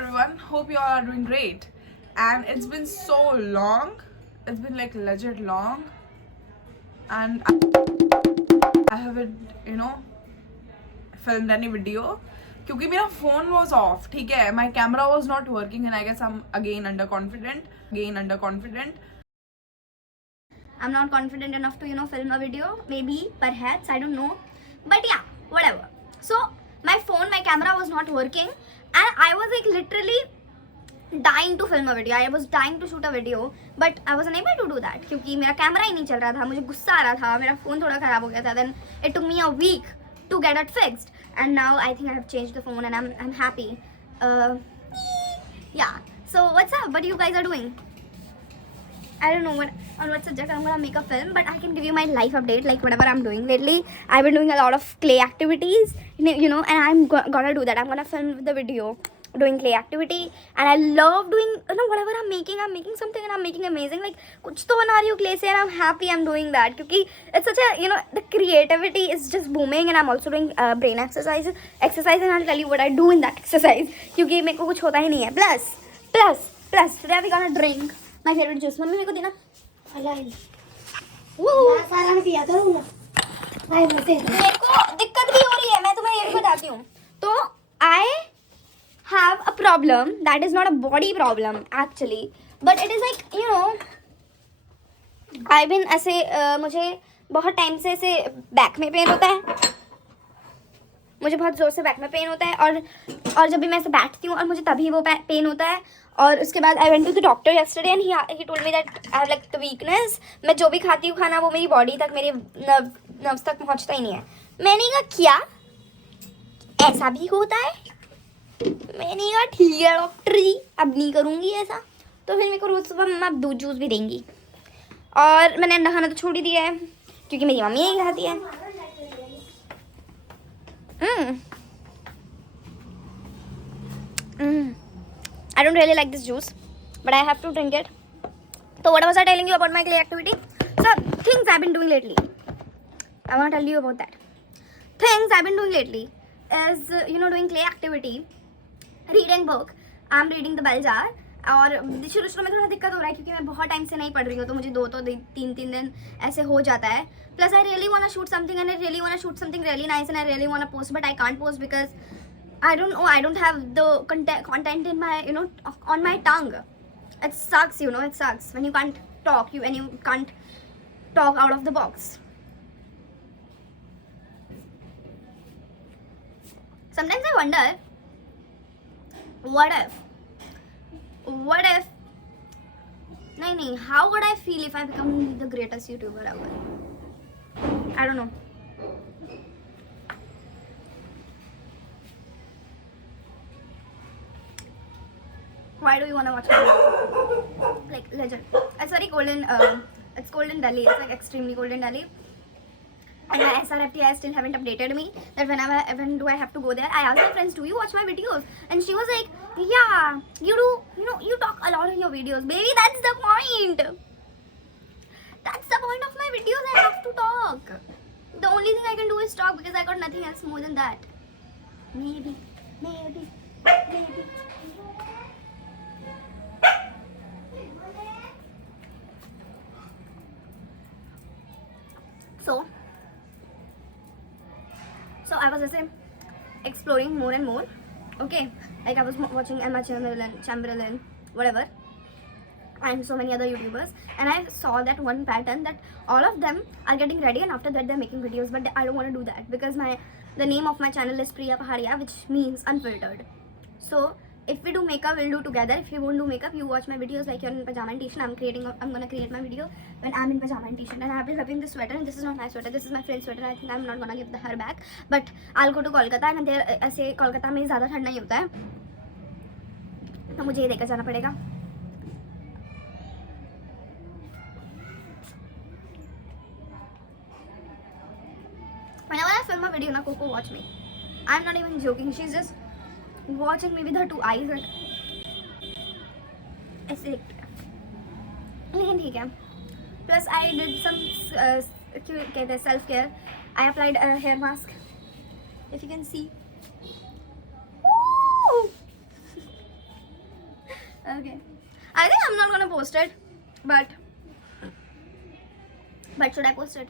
everyone, hope you all are doing great. And it's been so long, it's been like legit long, and I haven't, filmed any video क्योंकि मेरा phone was off. ठीक है, my camera was not working and I guess I'm again underconfident. I'm not confident enough to, film a video. Maybe, perhaps, I don't know. But yeah, whatever. So, my camera was not working. And I was like literally dying to film a video. I was dying to shoot a video. But I was unable to do that. क्योंकि मेरा camera ही नहीं चल रहा था. मुझे गुस्सा आ रहा था. मेरा फ़ोन थोड़ा ख़राब हो गया था. Then it took me a week to get it fixed. And now I think I have changed the phone and I'm happy. Yeah. So, what's up? What you guys are doing? I don't know on what subject I'm gonna make a film, but I can give you my life update, like whatever I'm doing lately. I've been doing a lot of clay activities, and I'm gonna do that. I'm gonna film the video doing clay activity, and I love doing, whatever I'm making something and I'm making amazing. Like, kuch to bana rahi hu clay se, and I'm happy I'm doing that, because it's such a, the creativity is just booming, and I'm also doing brain exercises, and I'll tell you what I do in that exercise, because मेरे को कुछ होता ही नहीं है. Plus, today we're gonna drink my favorite juice. Mummy मेरे को देना. सारा में पिया करूँगा. मेरे को दिक्कत भी हो रही है, मैं तुम्हें ये भी बताती हूँ. तो I have a problem that is not a body problem actually, but it is like, I've been ऐसे मुझे बहुत टाइम से ऐसे बैक में पेन होता है. मुझे बहुत ज़ोर से बैक में पेन होता है, और जब भी मैं ऐसे बैठती हूँ और मुझे तभी वो पेन होता है. और उसके बाद I went to the doctor yesterday and he told me that I have like the weakness. मैं जो भी खाती हूँ खाना वो मेरी बॉडी तक, मेरे नर्व्स तक पहुँचता ही नहीं है. मैंने कहा क्या ऐसा भी होता है? मैंने कहा ठीक है डॉक्टर जी, अब नहीं करूँगी ऐसा. तो फिर मेरे को रोज़ सुबह मम्मा दूध जूस भी देंगी. और मैंने अंडा खाना तो छोड़ ही दिया है क्योंकि मेरी मम्मी यही खाती है. I don't really like this juice, but I have to drink it. So what was I telling you about my clay activity? So things I've been doing lately. I want to tell you about that. Things I've been doing lately is, doing clay activity, reading book. I'm reading The Bell Jar. और शुरू में थोड़ा दिक्कत हो रहा है क्योंकि मैं बहुत टाइम से नहीं पढ़ रही हूँ, तो मुझे 2-3 दिन ऐसे हो जाता है. Plus I really want to shoot something, and I really want to shoot something really nice, and I really want to post, but I can't post because I don't know, I don't have the content in my, on my tongue. It sucks, it sucks when you can't talk, when you can't talk out of the box. Sometimes I wonder, what if, no, how would I feel if I become the greatest YouTuber ever? I don't know. Why do you want to watch it? Like, legend. It's very cold in, it's cold in Delhi. It's like extremely cold in Delhi. And my SRFTI still haven't updated me that when do I have to go there. I asked my friends, do you watch my videos? And she was like, yeah, you do, you talk a lot in your videos. Baby, that's the point. That's the point of my videos. I have to talk. The only thing I can do is talk because I got nothing else more than that. Maybe. So I was exploring more and more. Okay, like I was watching Emma Chamberlain, whatever, and so many other YouTubers, and I saw that one pattern that all of them are getting ready and after that they're making videos. But I don't want to do that because the name of my channel is Priya Pahadia, which means unfiltered. So if we do makeup, we'll do together. If you won't do makeup, you watch my videos like you're in pajama and t-shirt. I'm gonna create my video when I'm in pajama and t-shirt. And I've been loving this sweater, and this is not my sweater. This is my friend's sweater. I think I'm not gonna give her back. But I'll go to Kolkata, and there ऐसे कोलकाता में ज़्यादा ठंड नहीं होता है, तो मुझे ये लेकर जाना पड़ेगा. Whenever I film a video, na Coco watch me. I'm not even joking. She's just watching me with her 2 eyes like ऐसे. लेकिन ठीक है. Plus I did some self care. I applied a hair mask. If you can see. Woo! Okay. I think I'm not gonna post it, but should I post it?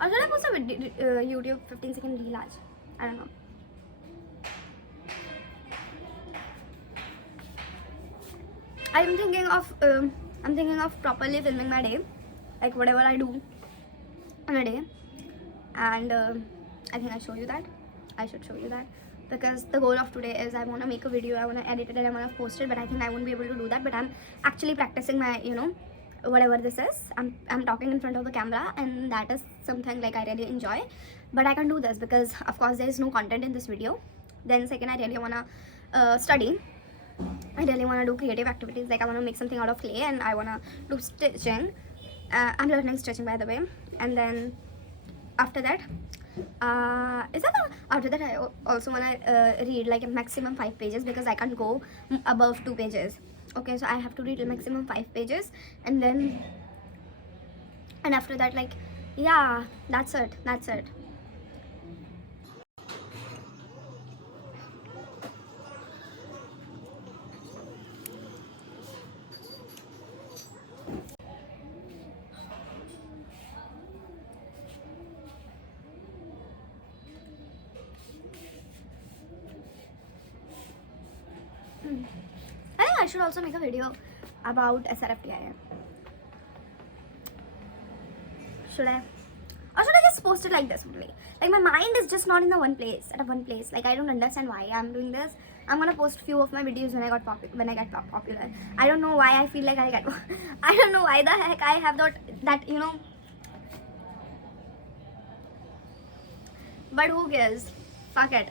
Or should I post a YouTube 15-second reel aaj? I don't know. I'm thinking of properly filming my day, like whatever I do in a day, and I think I should show you that because the goal of today is I want to make a video, I want to edit it, and I want to post it, but I think I won't be able to do that. But I'm actually practicing my, whatever this is. I'm talking in front of the camera, and that is something like I really enjoy. But I can do this because of course there is no content in this video. Then second, I really wanna study. I really want to do creative activities, like I want to make something out of clay and I want to do stitching. I'm learning stitching, by the way. And then after that, after that I also want to read like a maximum 5 pages because I can't go above 2 pages. Okay, so I have to read a maximum 5 pages, and after that, like, yeah, that's it. I think I should also make a video about SRFTI. Should I? Or should I just post it like this only? Like my mind is just not in the one place. Like I don't understand why I'm doing this. I'm gonna post few of my videos when I get popular. I don't know why I feel like I get. I don't know why the heck I have that. But who cares? Fuck it.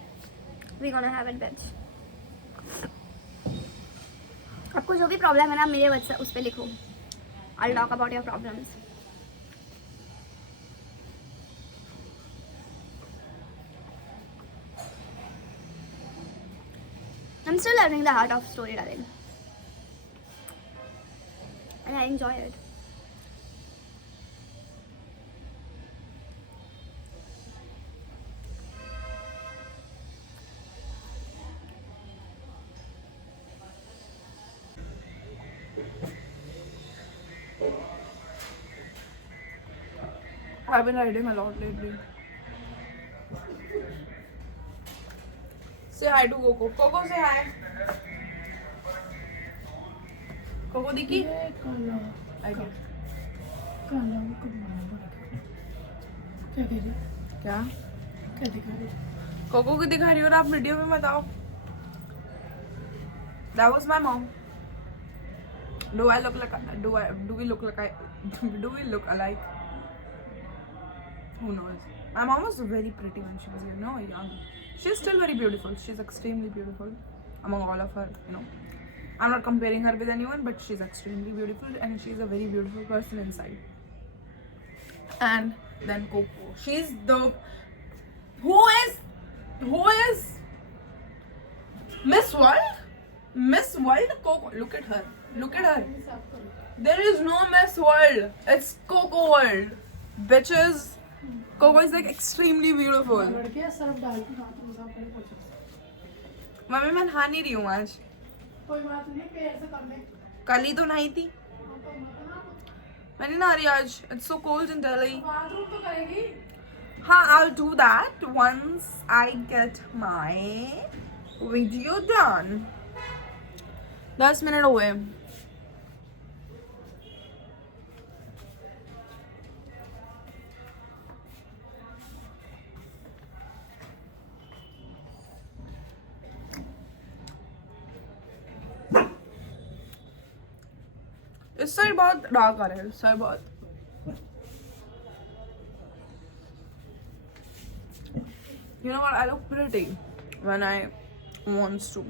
We're gonna have it, bitch. आपको जो भी problem है ना मेरे WhatsApp उस पे लिखो. I'll talk about your problems. I'm still learning the art of storytelling, and I enjoy it. I've been riding a lot lately. Say hi to Coco. Coco, say hi. Coco दिखी? I get. क्या? Cocoa को दिखा रही हो और आप video में बताओ. That was my mom. Do we look alike? Who knows? My mom was very pretty when she was young. She's still very beautiful. She's extremely beautiful among all of her, I'm not comparing her with anyone, but she's extremely beautiful and she's a very beautiful person inside. And then Coco. She's the... Who is Miss World? Miss World Coco. Look at her. There is no Miss World. It's Coco World. Bitches. Coco is like extremely beautiful. Mummy मैं नहा नहीं रही हूँ आज. कोई बात नहीं, पैर से कर ले. कल ही तो नहाई थी. मैं नहीं नहा रही आज. It's so cold in Delhi. Bathroom तो करेगी. हाँ, I'll do that once I get my video done. 10 minutes away. इस साइड बहुत डार्क आ रहा है. इस साइड बहुत. You know what? I look pretty when I want to,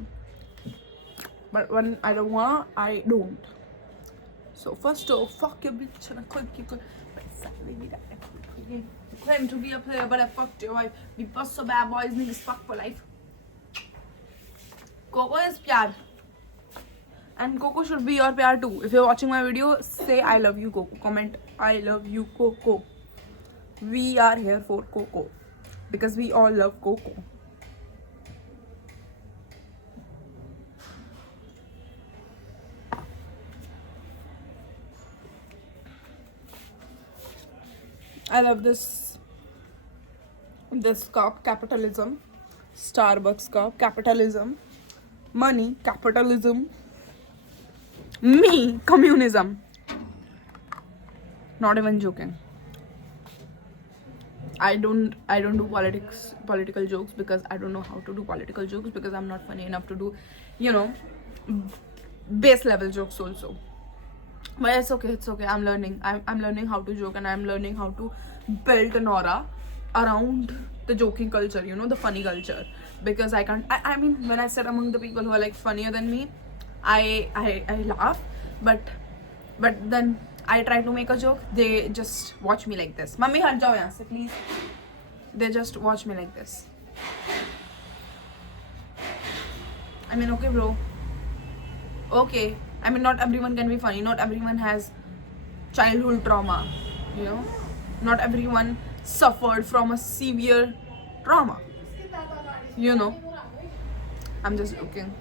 but when I don't want, I don't. So first off, fuck your bitch and I couldn't keep going. But sadly, we claim to be a player, but I fucked your wife. We bust so bad, boys. Niggas fuck for life. Coco is pyar. And Coco should be your pyar too. If you're watching my video, say I love you, Coco. Comment I love you, Coco. We are here for Coco. Because we all love Coco. I love this cup, capitalism. Starbucks cup, capitalism. Money, capitalism. Me, communism. Not even joking. I don't do political jokes because I don't know how to do political jokes because I'm not funny enough to do, you know, base level jokes also. But it's okay. I'm learning. I'm learning how to joke, and I'm learning how to build an aura around the joking culture, you know, the funny culture. Because I can't. I mean, when I sit among the people who are like funnier than me, I laugh, but then I try to make a joke. They just watch me like this. Mummy, हट जाओ यहाँ से, please. They just watch me like this. I mean, okay, bro. Okay. I mean, not everyone can be funny. Not everyone has childhood trauma, you know. Not everyone suffered from a severe trauma, you know. I'm just joking.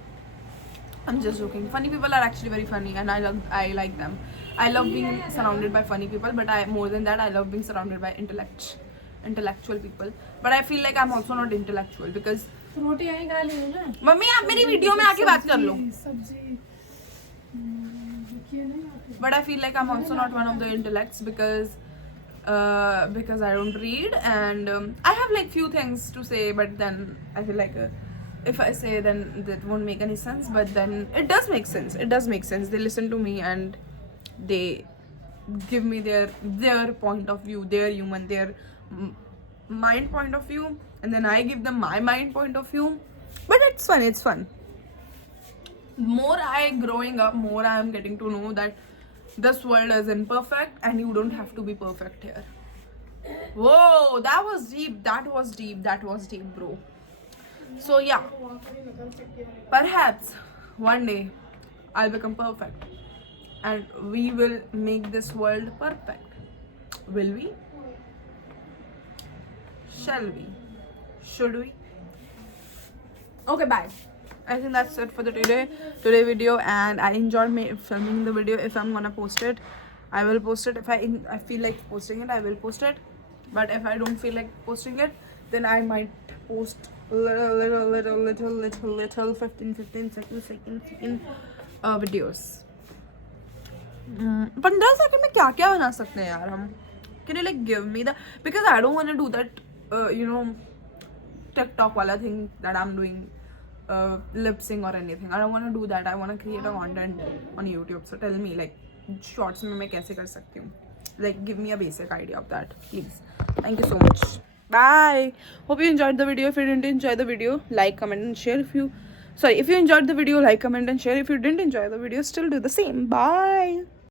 Funny people are actually very funny, and I like them. I love being surrounded by funny people, but more than that, I love being surrounded by intellectual people. But I feel like I'm also not intellectual because रोटी यहीं खा ली ना mummy आप मेरी video में आके बात कर लो. सब्जी देखिए नहीं आते But I feel like I'm also not one of the intellects because I don't read, and I have like few things to say, but then I feel like if I say then that won't make any sense, but then it does make sense. They listen to me and they give me their point of view, their mind point of view, and then I give them my mind point of view. But it's fun. More I growing up, more I am getting to know that this world is imperfect and you don't have to be perfect here. Whoa, that was deep, bro. So yeah, perhaps one day I'll become perfect and we will make this world perfect. Will we? Shall we? Should we? Okay, bye. I think that's it for the today video, and I enjoyed filming the video. If I'm gonna post it, I will post it. If I feel like posting it, I will post it. But if I don't feel like posting it, then I might post little 15 second videos. 15 second में क्या क्या बना सकते हैं यार हम? Can you like give me the, because I don't want to do that you know, TikTok wala thing that I'm doing, lip sync or anything. I don't want to do that. I want to create a content on YouTube. So tell me like shorts में मैं कैसे कर सकती हूँ? Like give me a basic idea of that, please. Thank you so much. Bye. Hope you enjoyed the video. If you didn't enjoy the video, like, comment and share. If you enjoyed the video, like, comment and share. If you didn't enjoy the video, still do the same. Bye.